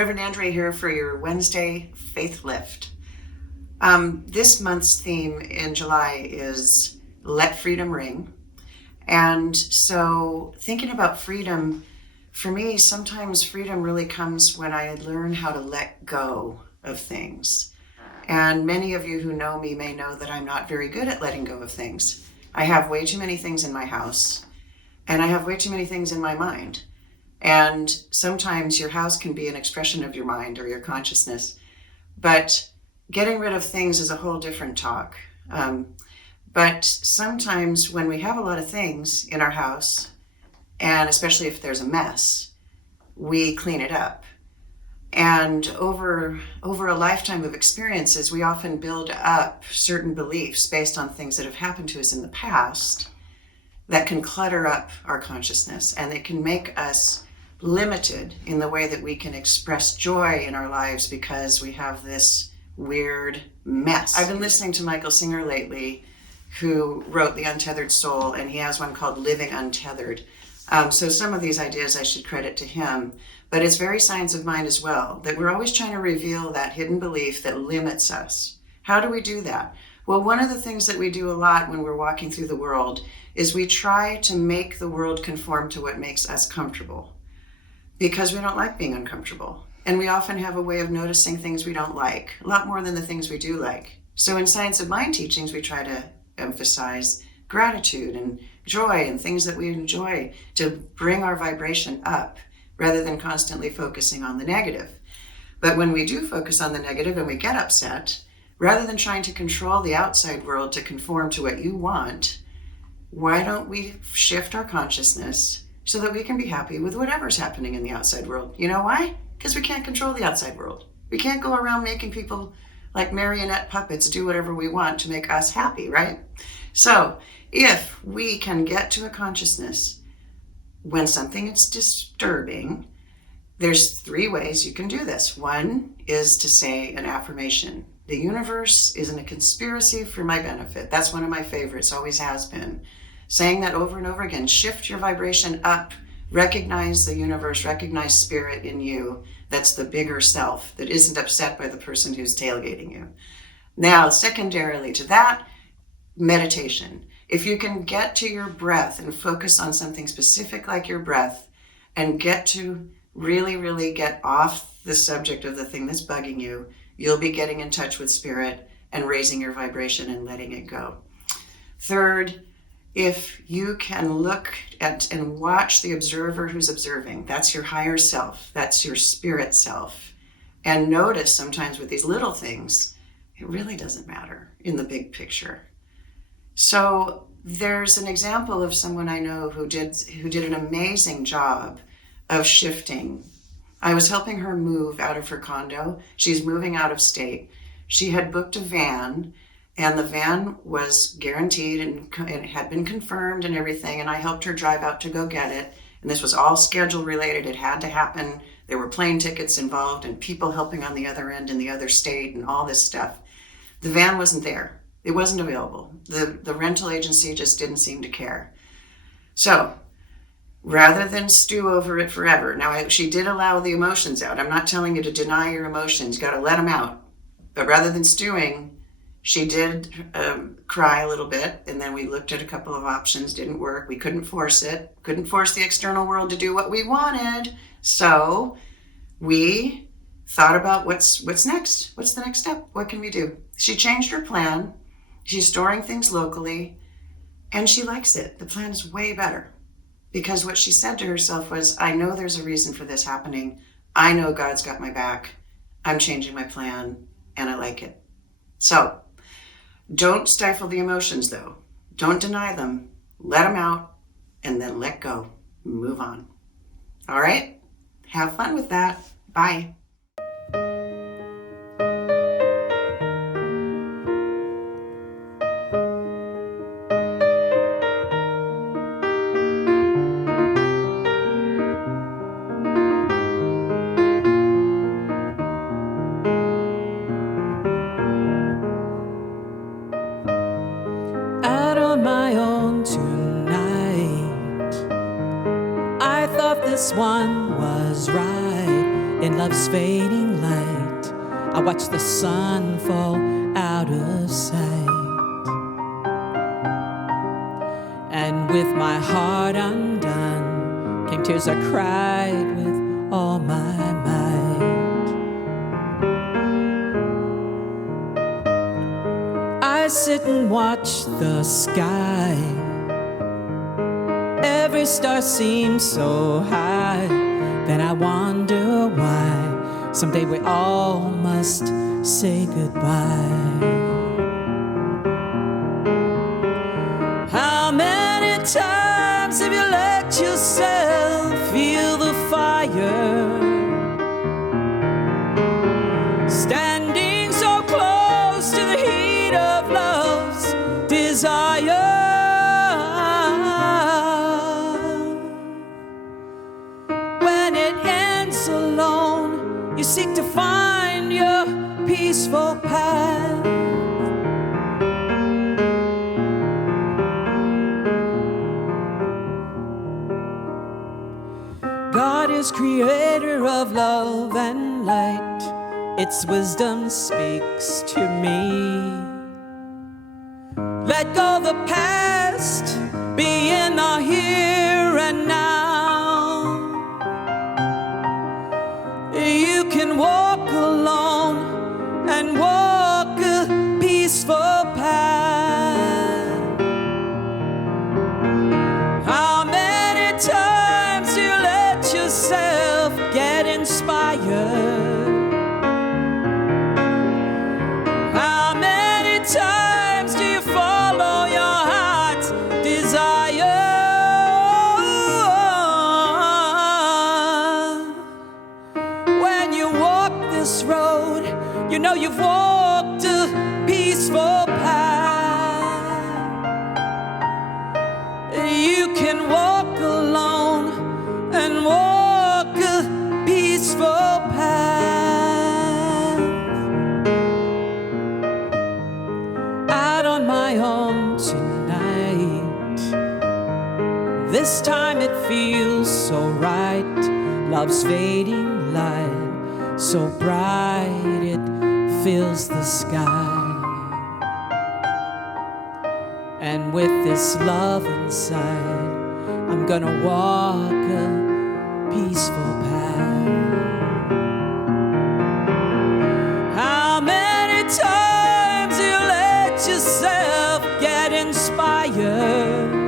Reverend Andrea here for your Wednesday Faith Lift. This month's theme in July is Let Freedom Ring. And so thinking about freedom, for me, sometimes freedom really comes when I learn how to let go of things. And many of you who know me may know that I'm not very good at letting go of things. I have way too many things in my house, and I have way too many things in my mind. And sometimes your house can be an expression of your mind or your consciousness. But getting rid of things is a whole different talk. But sometimes when we have a lot of things in our house, and especially if there's a mess, we clean it up. And over a lifetime of experiences, we often build up certain beliefs based on things that have happened to us in the past that can clutter up our consciousness, and it can make us limited in the way that we can express joy in our lives because we have this weird mess. I've been listening to Michael Singer lately, who wrote The Untethered Soul, and he has one called Living Untethered. So some of these ideas I should credit to him, but it's very science of mind as well, that we're always trying to reveal that hidden belief that limits us. How do we do that? Well, one of the things that we do a lot when we're walking through the world is we try to make the world conform to what makes us comfortable, because we don't like being uncomfortable. And we often have a way of noticing things we don't like, a lot more than the things we do like. So in Science of Mind teachings, we try to emphasize gratitude and joy and things that we enjoy to bring our vibration up rather than constantly focusing on the negative. But when we do focus on the negative and we get upset, rather than trying to control the outside world to conform to what you want, why don't we shift our consciousness so that we can be happy with whatever's happening in the outside world? You know why? Because we can't control the outside world. We can't go around making people like marionette puppets do whatever we want to make us happy, right? So if we can get to a consciousness when something is disturbing, there's 3 ways you can do this. One is to say an affirmation. The universe isn't a conspiracy for my benefit. That's one of my favorites, always has been. Saying that over and over again, shift your vibration up, recognize the universe, recognize spirit in you. That's the bigger self that isn't upset by the person who's tailgating you. Now, secondarily to that, meditation. If you can get to your breath and focus on something specific like your breath and get to really, really get off the subject of the thing that's bugging you, you'll be getting in touch with spirit and raising your vibration and letting it go. Third, if you can look at and watch the observer who's observing, that's your higher self, that's your spirit self, and notice sometimes with these little things, it really doesn't matter in the big picture. So there's an example of someone I know who did an amazing job of shifting. I was helping her move out of her condo. She's moving out of state. She had booked a van, and the van was guaranteed and it had been confirmed and everything, and I helped her drive out to go get it. And this was all schedule related. It had to happen. There were plane tickets involved and people helping on the other end in the other state and all this stuff. The van wasn't there. It wasn't available. The rental agency just didn't seem to care. So rather than stew over it forever, now she did allow the emotions out. I'm not telling you to deny your emotions. You got to let them out. But rather than stewing, she did cry a little bit, and then we looked at a couple of options. Didn't work. We couldn't force it. Couldn't force the external world to do what we wanted. So we thought about what's next. What's the next step? What can we do? She changed her plan. She's storing things locally, and she likes it. The plan is way better because what she said to herself was, I know there's a reason for this happening. I know God's got my back. I'm changing my plan, and I like it. So don't stifle the emotions, though. Don't deny them. Let them out, and then let go. Move on. All right? Have fun with that. Bye. Out on my own tonight, I thought this one was right. in love's fading light. I watch the sun fall out of sight. And with my heart undone came tears I cried with all my might. I sit and watch the sky. Every star seems so high. Then I wonder why someday we all must say goodbye. How many times have you let yourself feel the fire? Standing so close to the heat of love's desire. When it ends alone, you seek to find your peaceful path. God is creator of love and light. Its wisdom speaks to me. Let go the past, be in the here and now. You can walk alone and walk a peaceful path. How many times do you let yourself get inspired? How many times do you follow your heart's desire? When you walk this road, you know you've walked a peaceful path. You can walk alone and walk a peaceful path. Out on my own tonight. This time it feels so right. Love's fading light, so bright it fills the sky. And with this love inside, I'm gonna walk a peaceful path. How many times do you let yourself get inspired?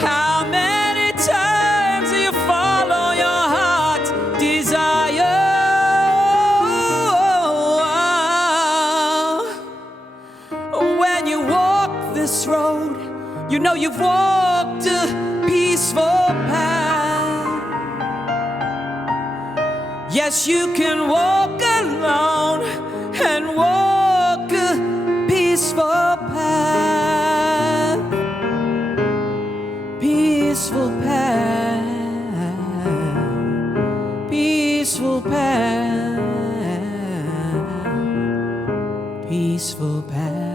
How many times do you follow your heart's desire? When you walk this road, you know you've walked a peaceful path. Yes, you can walk alone and walk a peaceful path. Peaceful path. Peaceful path. Peaceful path.